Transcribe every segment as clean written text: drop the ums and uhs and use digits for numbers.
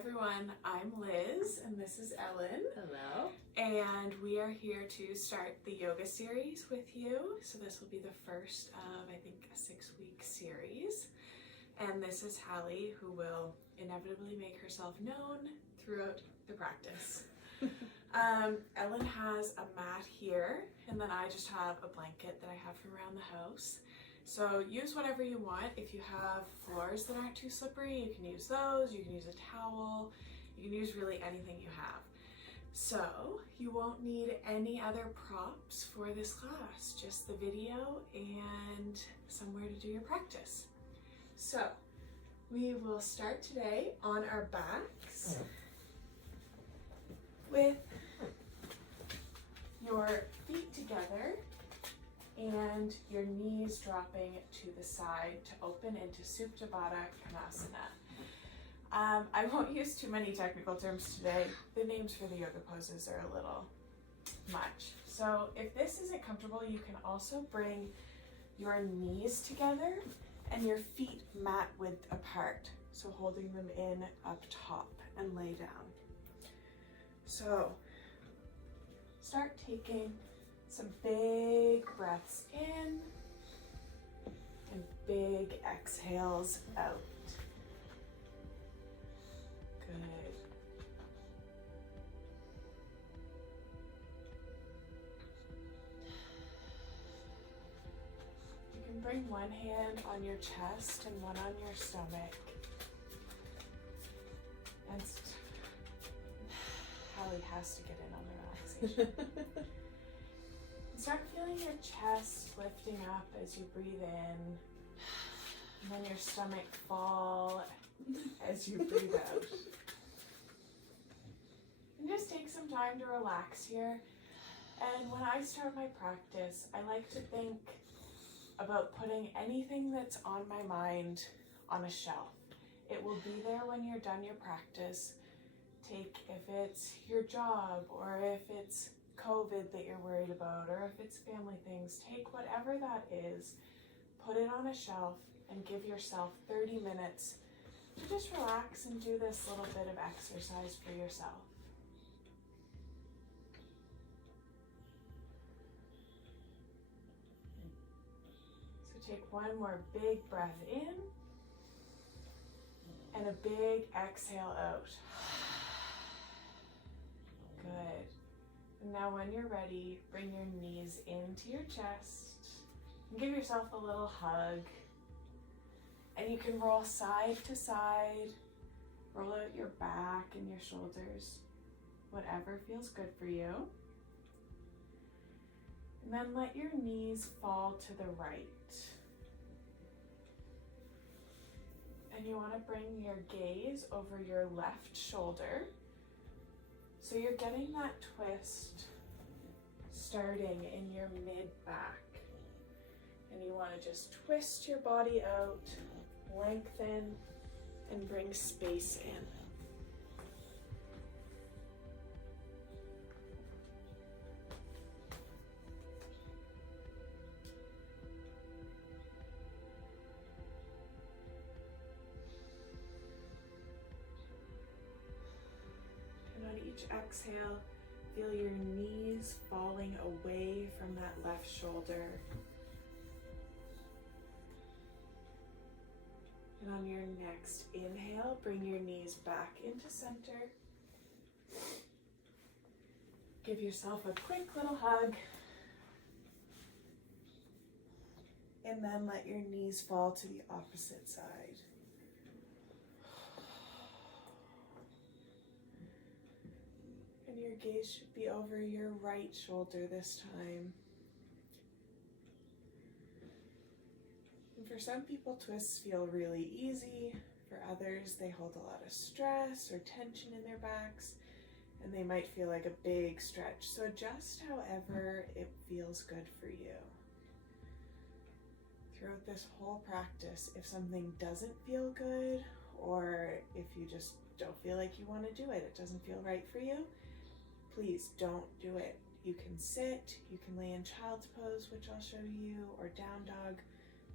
everyone, I'm Liz and this is Ellen. Hello. And we are here to start the yoga series with you. So this will be the first of, I think, a 6-week series. And this is Hallie, who will inevitably make herself known throughout the practice. Ellen has a mat here, and then I just have a blanket that I have from around the house. So use whatever you want. If you have floors that aren't too slippery, you can use those. You can use a towel. You can use really anything you have. So you won't need any other props for this class, just the video and somewhere to do your practice. So we will start today on our backs with your feet together and your knees dropping to the side to open into Supta Baddha Konasana. I won't use too many technical terms today. The names for the yoga poses are a little much. So if this isn't comfortable, you can also bring your knees together and your feet mat width apart. So holding them in up top and lay down. So start taking some big breaths in and big exhales out. Good. You can bring one hand on your chest and one on your stomach. And Hallie has to get in on the relaxation. Start feeling your chest lifting up as you breathe in, and then your stomach fall as you breathe out. And just take some time to relax here. And when I start my practice, I like to think about putting anything that's on my mind on a shelf. It will be there when you're done your practice. Take if it's your job, or if it's COVID that you're worried about, or if it's family things, take whatever that is, put it on a shelf, and give yourself 30 minutes to just relax and do this little bit of exercise for yourself. So take one more big breath in, and a big exhale out. Good. And now when you're ready, bring your knees into your chest and give yourself a little hug. And you can roll side to side, roll out your back and your shoulders, whatever feels good for you. And then let your knees fall to the right. And you want to bring your gaze over your left shoulder. So you're getting that twist starting in your mid-back. And you want to just twist your body out, lengthen, and bring space in. On each exhale, feel your knees falling away from that left shoulder. And on your next inhale, bring your knees back into center. Give yourself a quick little hug. And then let your knees fall to the opposite side. And your gaze should be over your right shoulder this time. And for some people, twists feel really easy. For others, they hold a lot of stress or tension in their backs, and they might feel like a big stretch. So adjust however it feels good for you. Throughout this whole practice, if something doesn't feel good, or if you just don't feel like you want to do it, it doesn't feel right for you, please don't do it. You can sit, you can lay in child's pose, which I'll show you, or down dog.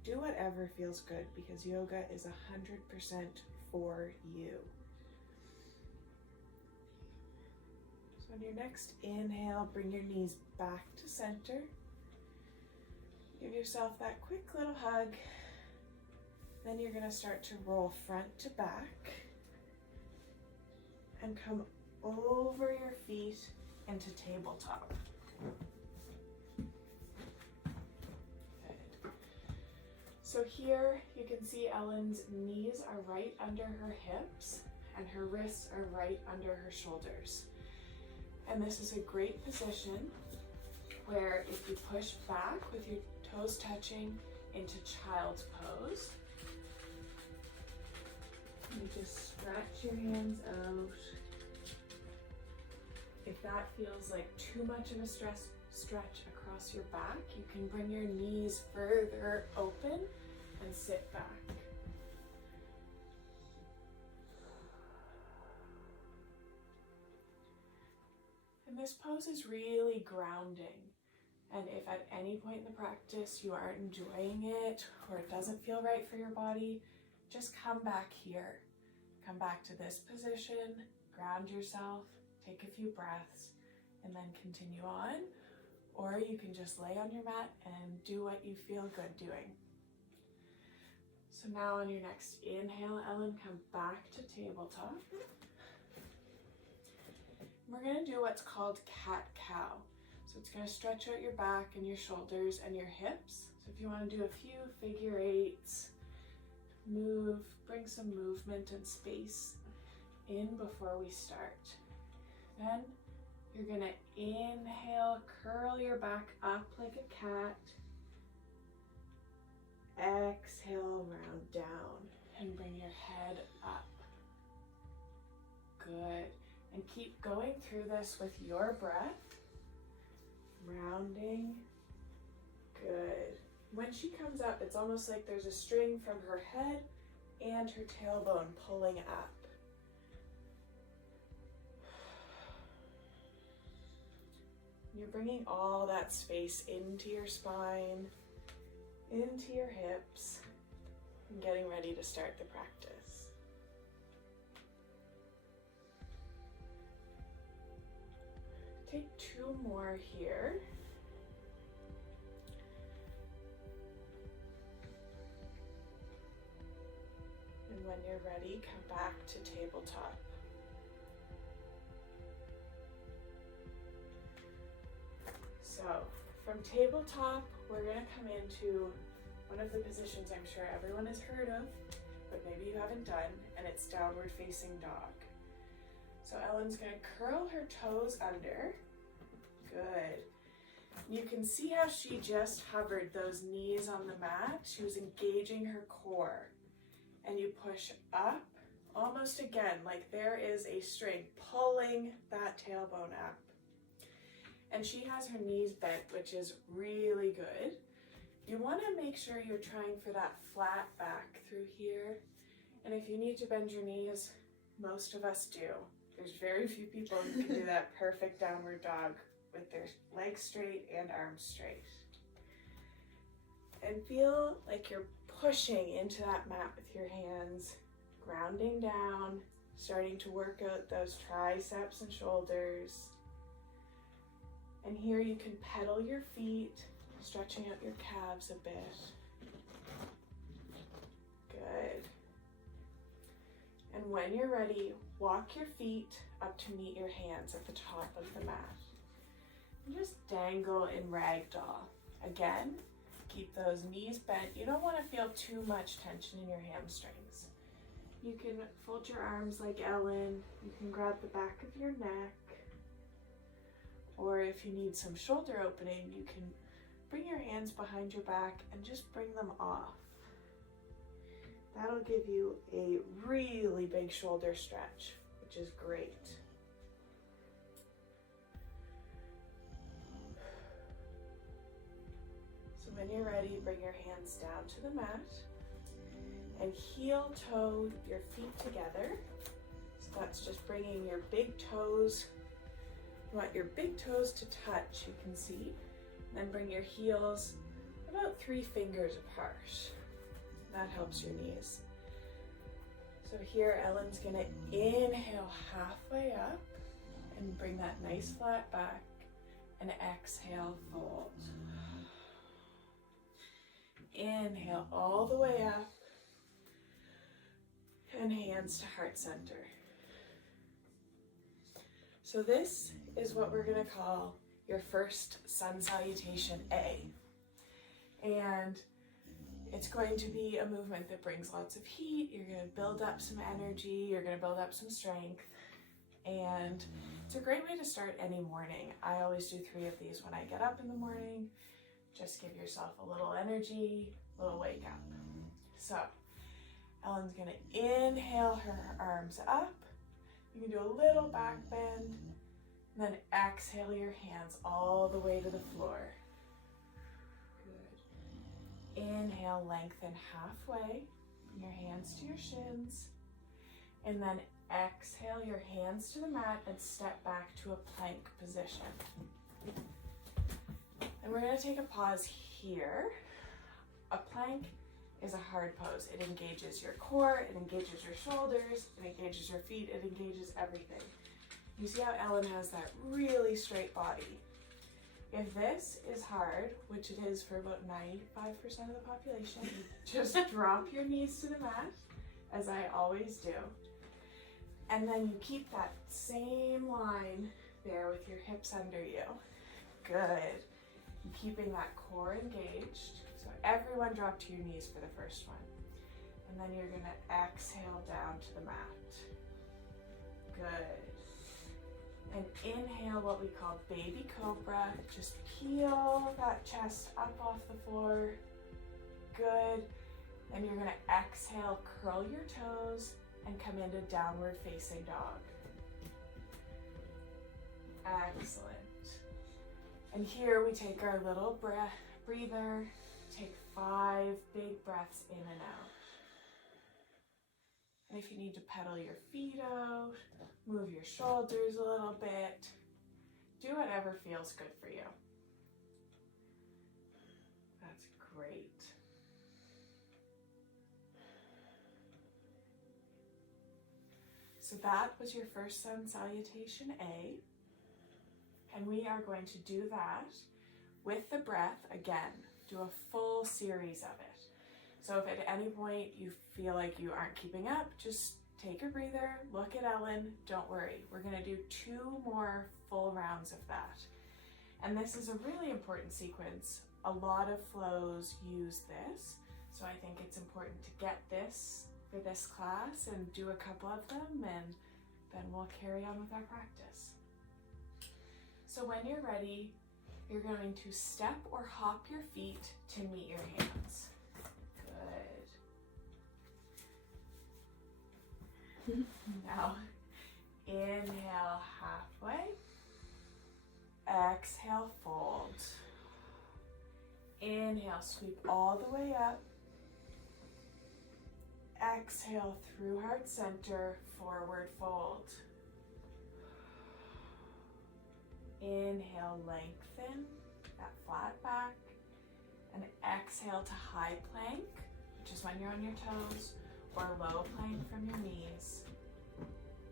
Do whatever feels good, because yoga is 100% for you. So on your next inhale, bring your knees back to center. Give yourself that quick little hug. Then you're going to start to roll front to back and come over your feet into tabletop. Good. So here you can see Ellen's knees are right under her hips and her wrists are right under her shoulders. And this is a great position where if you push back with your toes touching into child's pose, you just stretch your hands out. If that feels like too much of a stretch across your back, you can bring your knees further open and sit back. And this pose is really grounding. And if at any point in the practice you aren't enjoying it or it doesn't feel right for your body, just come back here. Come back to this position, ground yourself, take a few breaths, and then continue on. Or you can just lay on your mat and do what you feel good doing. So now on your next inhale, Ellen, come back to tabletop. We're going to do what's called cat-cow. So it's going to stretch out your back and your shoulders and your hips. So if you want to do a few figure eights, bring some movement and space in before we start. Then you're going to inhale, curl your back up like a cat. Exhale, round down and bring your head up. Good. And keep going through this with your breath. Rounding. Good. When she comes up, it's almost like there's a string from her head and her tailbone pulling up. You're bringing all that space into your spine, into your hips, and getting ready to start the practice. Take two more here. And when you're ready, come back to tabletop. So from tabletop, we're going to come into one of the positions I'm sure everyone has heard of, but maybe you haven't done, and it's downward facing dog. So Ellen's going to curl her toes under. Good. You can see how she just hovered those knees on the mat. She was engaging her core. And you push up almost again, like there is a string pulling that tailbone up. And she has her knees bent, which is really good. You want to make sure you're trying for that flat back through here. And if you need to bend your knees, most of us do. There's very few people who can do that perfect downward dog with their legs straight and arms straight. And feel like you're pushing into that mat with your hands, grounding down, starting to work out those triceps and shoulders. And here you can pedal your feet, stretching out your calves a bit. Good. And when you're ready, walk your feet up to meet your hands at the top of the mat. And just dangle in ragdoll. Again, keep those knees bent. You don't want to feel too much tension in your hamstrings. You can fold your arms like Ellen. You can grab the back of your neck. Or if you need some shoulder opening, you can bring your hands behind your back and just bring them off. That'll give you a really big shoulder stretch, which is great. So when you're ready, bring your hands down to the mat and heel toe your feet together. So that's just bringing your big toes. You want your big toes to touch, you can see. Then bring your heels about 3 fingers apart. That helps your knees. So here, Ellen's gonna inhale halfway up And bring that nice flat back and exhale, fold. Inhale all the way up and hands to heart center. So this is what we're going to call your first sun salutation A. And it's going to be a movement that brings lots of heat. You're going to build up some energy. You're going to build up some strength. And it's a great way to start any morning. I always do 3 of these when I get up in the morning. Just give yourself a little energy, a little wake up. So Ellen's going to inhale her arms up. You can do a little back bend. And then exhale your hands all the way to the floor. Good. Inhale, lengthen halfway. Bring your hands to your shins. And then exhale your hands to the mat and step back to a plank position. And we're going to take a pause here. A plank is a hard pose. It engages your core, it engages your shoulders, it engages your feet, it engages everything. You see how Ellen has that really straight body. If this is hard, which it is for about 95% of the population, just drop your knees to the mat, as I always do. And then you keep that same line there with your hips under you. Good. And keeping that core engaged. So everyone drop to your knees for the first one. And then you're gonna exhale down to the mat. Good. And inhale what we call baby cobra. Just peel that chest up off the floor. Good. And you're gonna exhale, curl your toes, and come into downward facing dog. Excellent. And here we take our little breather, take 5 big breaths in and out. And if you need to pedal your feet out, move your shoulders a little bit, do whatever feels good for you. That's great. So that was your first sun salutation A. And we are going to do that with the breath again. Do a full series of it. So if at any point you feel like you aren't keeping up, just take a breather, look at Ellen, don't worry. We're gonna do 2 more full rounds of that. And this is a really important sequence. A lot of flows use this. So I think it's important to get this for this class and do a couple of them, and then we'll carry on with our practice. So when you're ready, you're going to step or hop your feet to meet your hands. Good. Now, inhale halfway. Exhale, fold. Inhale, sweep all the way up. Exhale through heart center, forward fold. Inhale, lengthen that flat back. And exhale to high plank, which is when you're on your toes, or low plank from your knees.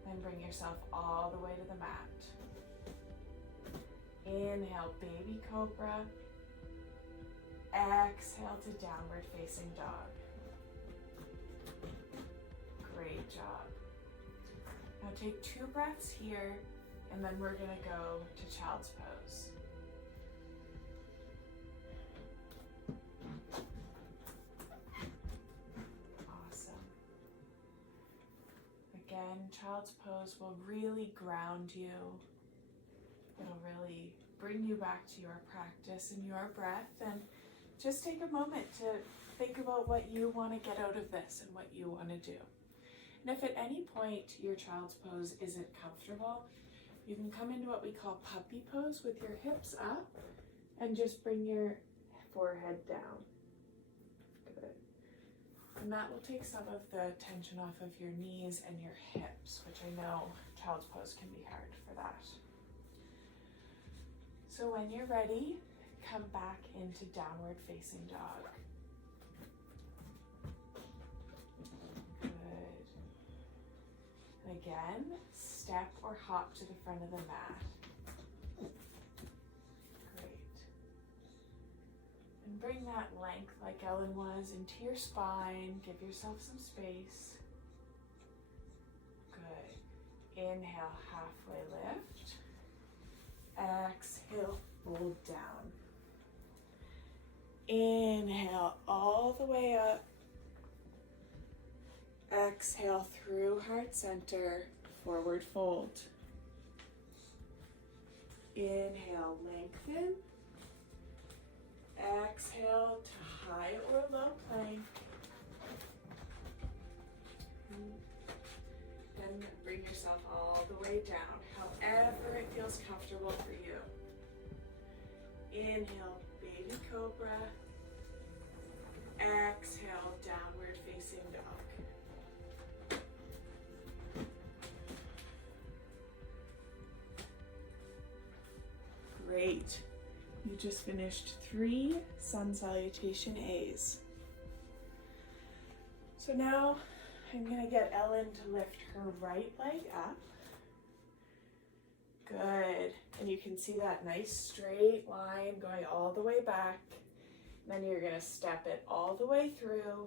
Then bring yourself all the way to the mat. Inhale, baby cobra. Exhale to downward facing dog. Great job. Now take 2 breaths here, and then we're gonna go to child's pose. Awesome. Again, child's pose will really ground you. It'll really bring you back to your practice and your breath, and just take a moment to think about what you want to get out of this and what you want to do. And if at any point your child's pose isn't comfortable, you can come into what we call puppy pose with your hips up and just bring your forehead down. Good. And that will take some of the tension off of your knees and your hips, which I know child's pose can be hard for that. So when you're ready, come back into downward facing dog. Good. And again, step or hop to the front of the mat. Great. And bring that length like Ellen was into your spine. Give yourself some space. Good. Inhale, halfway lift. Exhale, fold down. Inhale all the way up. Exhale through heart center, forward fold. Inhale, lengthen. Exhale to high or low plank. Then bring yourself all the way down, however it feels comfortable for you. Inhale, baby cobra. Exhale, downward facing dog. Great. You just finished 3 sun salutation A's. So now I'm going to get Ellen to lift her right leg up. Good. And you can see that nice straight line going all the way back. Then you're going to step it all the way through.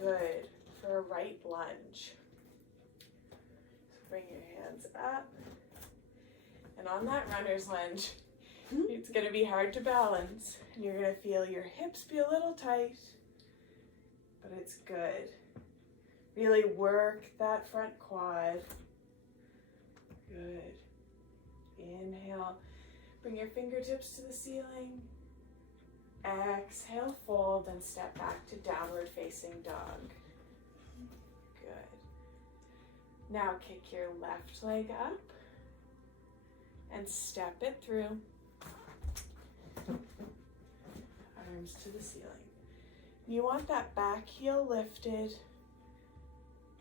Good. For a right lunge. So bring your hands up. And on that runner's lunge, it's going to be hard to balance. And you're going to feel your hips be a little tight, but it's good. Really work that front quad. Good. Inhale. Bring your fingertips to the ceiling. Exhale, fold, and step back to downward facing dog. Good. Now kick your left leg up and step it through. Arms to the ceiling. You want that back heel lifted,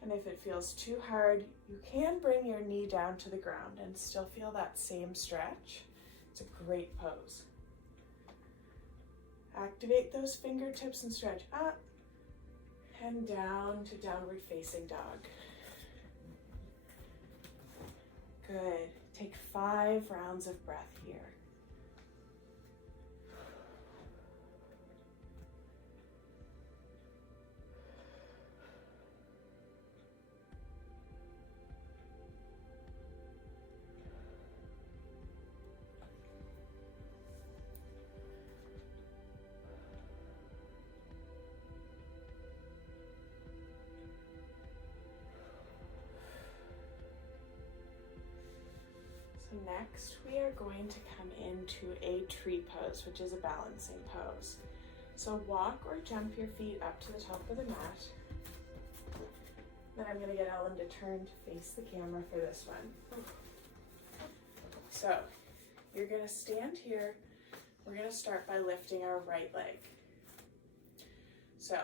and if it feels too hard, you can bring your knee down to the ground and still feel that same stretch. It's a great pose. Activate those fingertips and stretch up and down to downward facing dog. Good. Take 5 rounds of breath here. So next we are going to come into a tree pose, which is a balancing pose. So walk or jump your feet up to the top of the mat. Then I'm going to get Ellen to turn to face the camera for this one. So you're going to stand here. We're going to start by lifting our right leg. So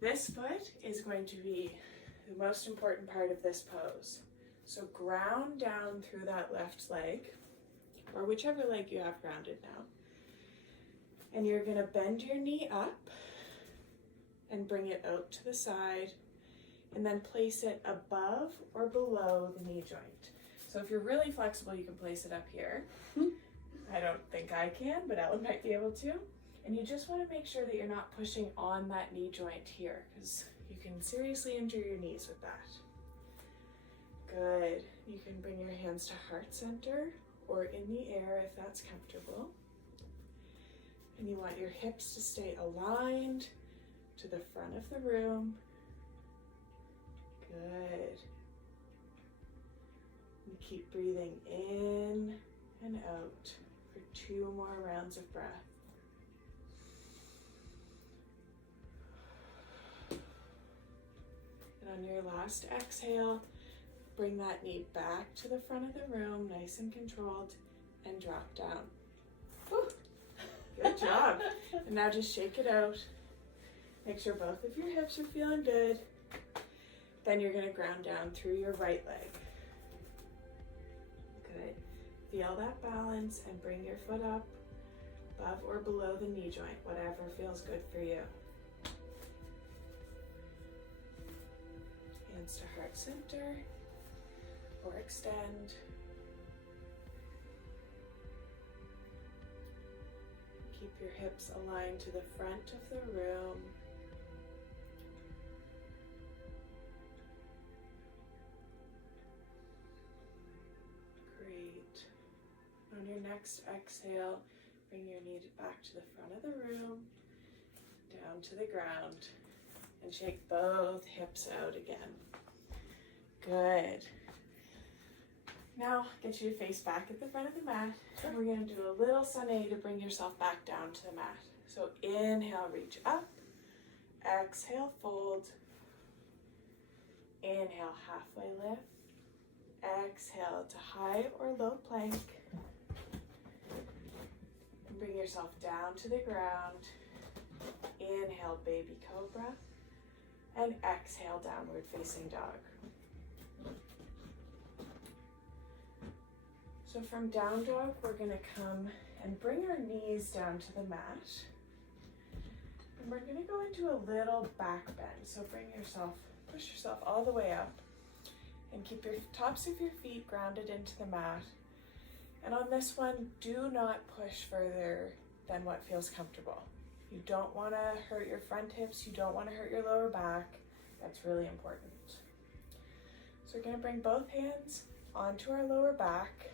this foot is going to be the most important part of this pose. So ground down through that left leg, or whichever leg you have grounded now. And you're going to bend your knee up and bring it out to the side, and then place it above or below the knee joint. So if you're really flexible, you can place it up here. I don't think I can, but Ellen might be able to. And you just want to make sure that you're not pushing on that knee joint here, because you can seriously injure your knees with that. Good. You can bring your hands to heart center or in the air if that's comfortable. And you want your hips to stay aligned to the front of the room. Good. And keep breathing in and out for 2 more rounds of breath. And on your last exhale, bring that knee back to the front of the room, nice and controlled, and drop down. Whew. Good job. And now just shake it out. Make sure both of your hips are feeling good. Then you're going to ground down through your right leg. Good. Feel that balance and bring your foot up above or below the knee joint, whatever feels good for you. hands to heart center or extend. Keep your hips aligned to the front of the room. Great. On your next exhale, bring your knee back to the front of the room, down to the ground, and shake both hips out again. Good. Now, get you to face back at the front of the mat. And we're going to do a little sunny to bring yourself back down to the mat. So inhale, reach up. Exhale, fold. Inhale, halfway lift. Exhale to high or low plank. And bring yourself down to the ground. Inhale, baby cobra. And exhale, downward facing dog. So from down dog, we're going to come and bring our knees down to the mat. And we're going to go into a little back bend. So push yourself all the way up and keep your tops of your feet grounded into the mat. And on this one, do not push further than what feels comfortable. You don't want to hurt your front hips. You don't want to hurt your lower back. That's really important. So we're going to bring both hands onto our lower back.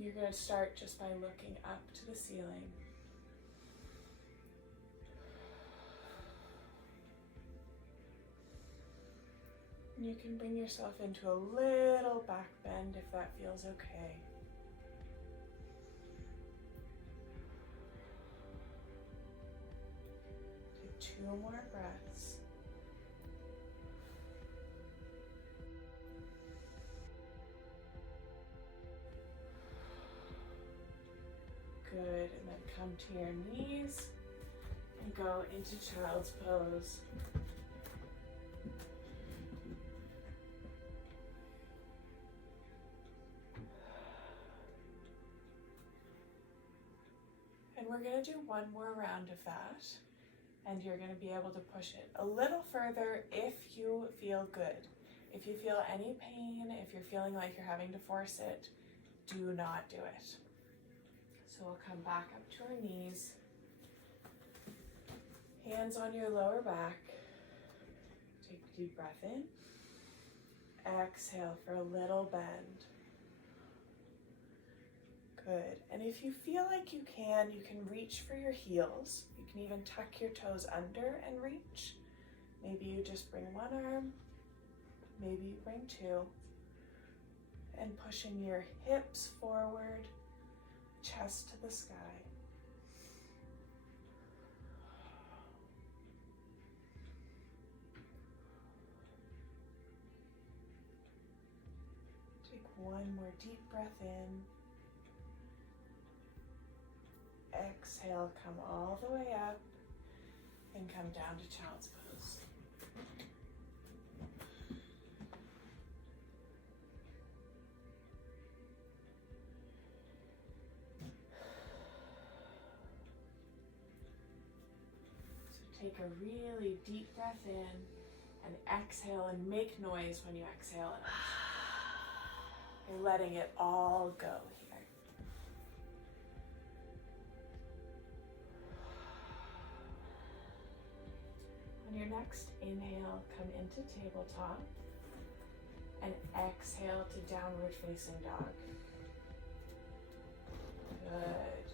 You're going to start just by looking up to the ceiling. And you can bring yourself into a little back bend if that feels okay. Take 2 more breaths. Good, and then come to your knees and go into child's pose. And we're going to do one more round of that, and you're going to be able to push it a little further if you feel good. If you feel any pain, if you're feeling like you're having to force it, do not do it. So we'll come back up to our knees, hands on your lower back. Take a deep breath in. Exhale for a little bend. Good. And if you feel like you can reach for your heels. You can even tuck your toes under and reach. Maybe you just bring one arm. Maybe you bring 2. And pushing your hips forward. Chest to the sky. Take one more deep breath in. Exhale, come all the way up and come down to child's pose. Take a really deep breath in and exhale, and make noise when you exhale it. You're letting it all go here. On your next inhale, come into tabletop and exhale to downward facing dog. Good.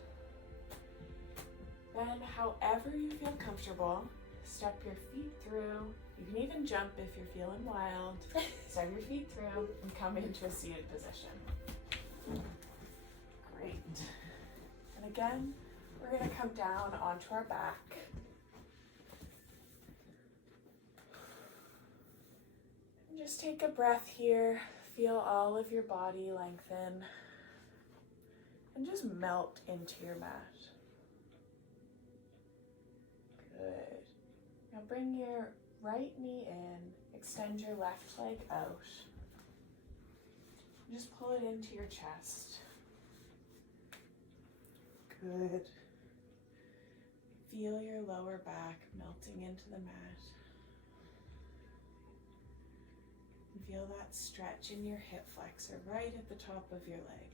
Then, however you feel comfortable, step your feet through. You can even jump if you're feeling wild. Step your feet through and come into a seated position. Great. And again, we're going to come down onto our back. And just take a breath here. Feel all of your body lengthen. And just melt into your mat. Good. Now bring your right knee in, extend your left leg out. Just pull it into your chest. Good. Feel your lower back melting into the mat. feel that stretch in your hip flexor right at the top of your leg.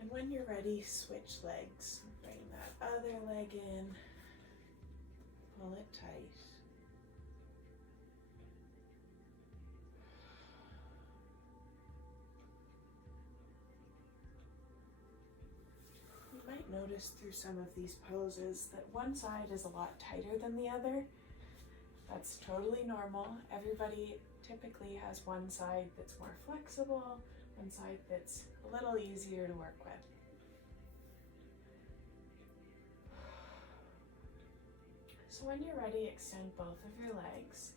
And when you're ready, switch legs. Bring that other leg in, pull it tight. You might notice through some of these poses that one side is a lot tighter than the other. That's totally normal. Everybody typically has one side that's more flexible, one side that's a little easier to work with. So when you're ready, extend both of your legs.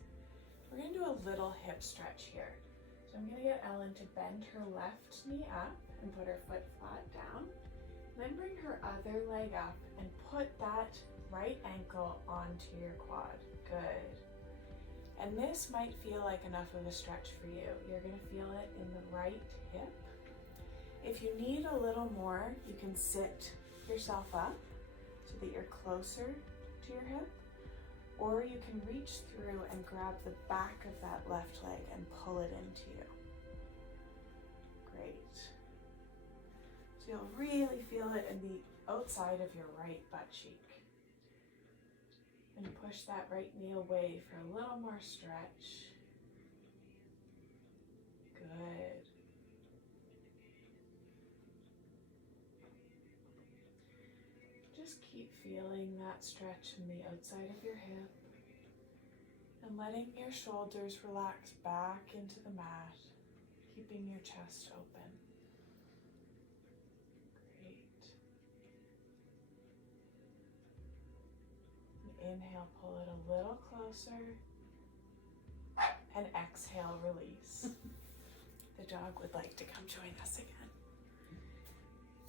We're going to do a little hip stretch here. So I'm going to get Ellen to bend her left knee up and put her foot flat down. Then bring her other leg up and put that right ankle onto your quad. Good. And this might feel like enough of a stretch for you. You're going to feel it in the right hip. If you need a little more, you can sit yourself up so that you're closer to your hip, or you can reach through and grab the back of that left leg and pull it into you. Great. So you'll really feel it in the outside of your right butt cheek. And push that right knee away for a little more stretch. Good. Just keep feeling that stretch in the outside of your hip and letting your shoulders relax back into the mat, keeping your chest open. Inhale, pull it a little closer, and exhale, release. The dog would like to come join us again.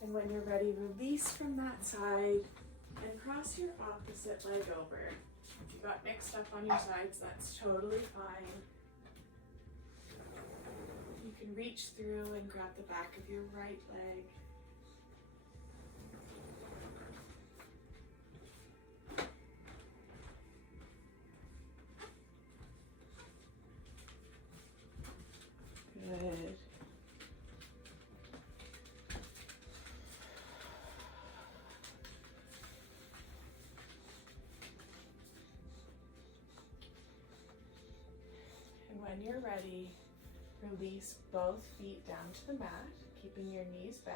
And when you're ready, release from that side and cross your opposite leg over. If you got mixed up on your sides, that's totally fine. You can reach through and grab the back of your right leg. Good. And when you're ready, release both feet down to the mat, keeping your knees bent.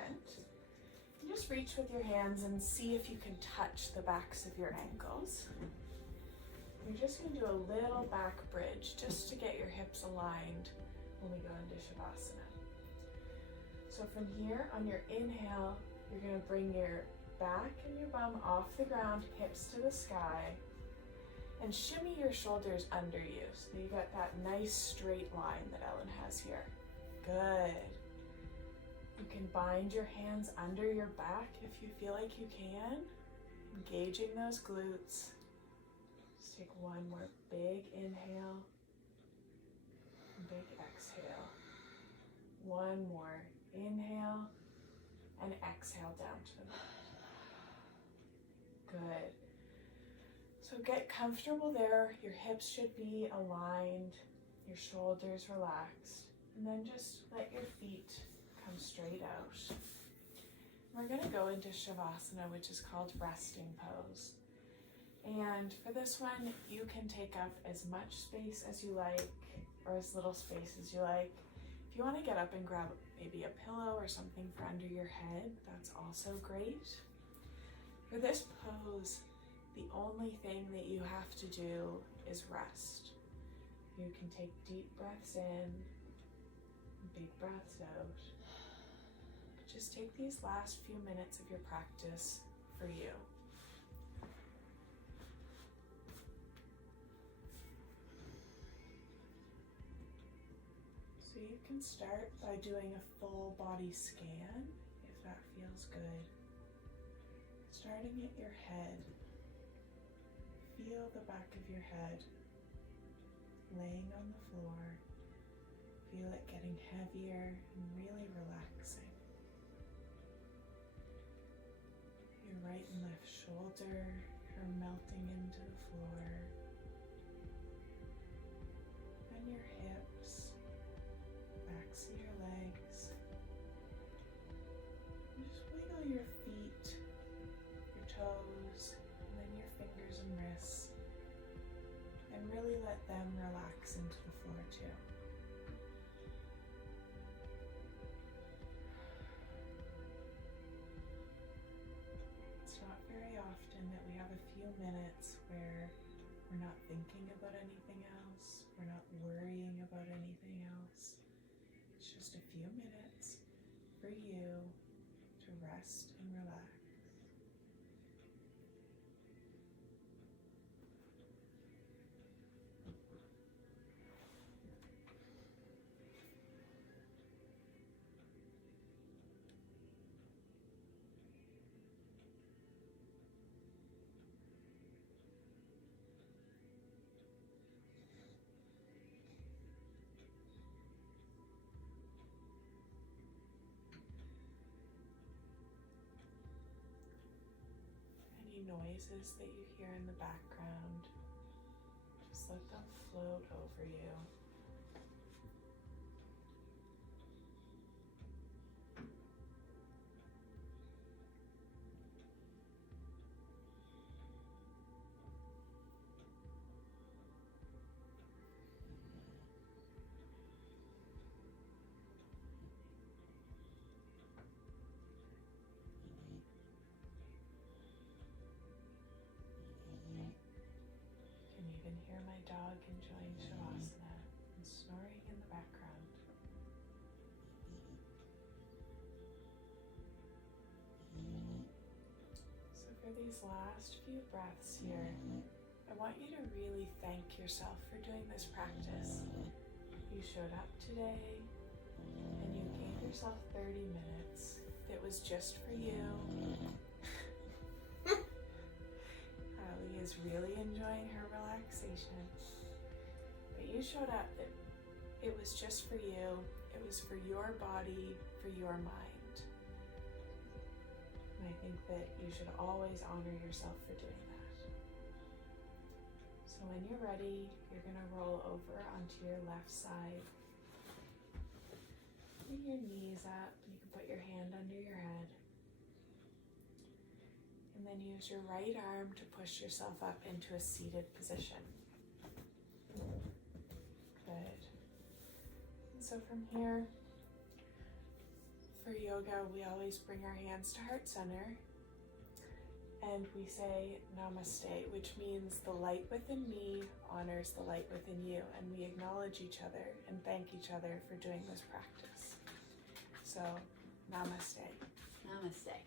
And just reach with your hands and see if you can touch the backs of your ankles. You're just going to do a little back bridge just to get your hips aligned when we go into Shavasana. So from here, on your inhale, you're going to bring your back and your bum off the ground, hips to the sky, and shimmy your shoulders under you so that you got that nice straight line that Ellen has here. Good. You can bind your hands under your back if you feel like you can, engaging those glutes. Just take one more big inhale. Big exhale. One more inhale and exhale down to the mat. Good. So get comfortable there. Your hips should be aligned, your shoulders relaxed, and then just let your feet come straight out. We're going to go into Shavasana, which is called resting pose. And for this one, you can take up as much space as you like, or as little space as you like. If you want to get up and grab maybe a pillow or something for under your head, that's also great. For this pose, the only thing that you have to do is rest. You can take deep breaths in, big breaths out. Just take these last few minutes of your practice for you. So you can start by doing a full body scan, if that feels good. Starting at your head. Feel the back of your head laying on the floor. Feel it getting heavier and really relaxing. Your right and left shoulder, her melting into the floor and your hips, backs of your legs. And just wiggle your feet, your toes, and then your fingers and wrists, and really let them relax into the floor too. It's not very often that we have a few minutes where we're not thinking about anything else, we're not worrying about anything else. It's just a few minutes for you to rest and relax. Any noises that you hear in the background, just let them float over you. You can even hear my dog enjoying Shavasana and snoring in the background. So for these last few breaths here, I want you to really thank yourself for doing this practice. You showed up today and you gave yourself 30 minutes. It was just for you. Hallie is really enjoying her relaxation. But you showed up, that it was just for you. It was for your body, for your mind. And I think that you should always honor yourself for doing that. So when you're ready, you're going to roll over onto your left side. Bring your knees up. You can put your hand under your head. And then use your right arm to push yourself up into a seated position. Good. And so from here, for yoga, we always bring our hands to heart center. And we say namaste, which means the light within me honors the light within you. And we acknowledge each other and thank each other for doing this practice. So, namaste. Namaste.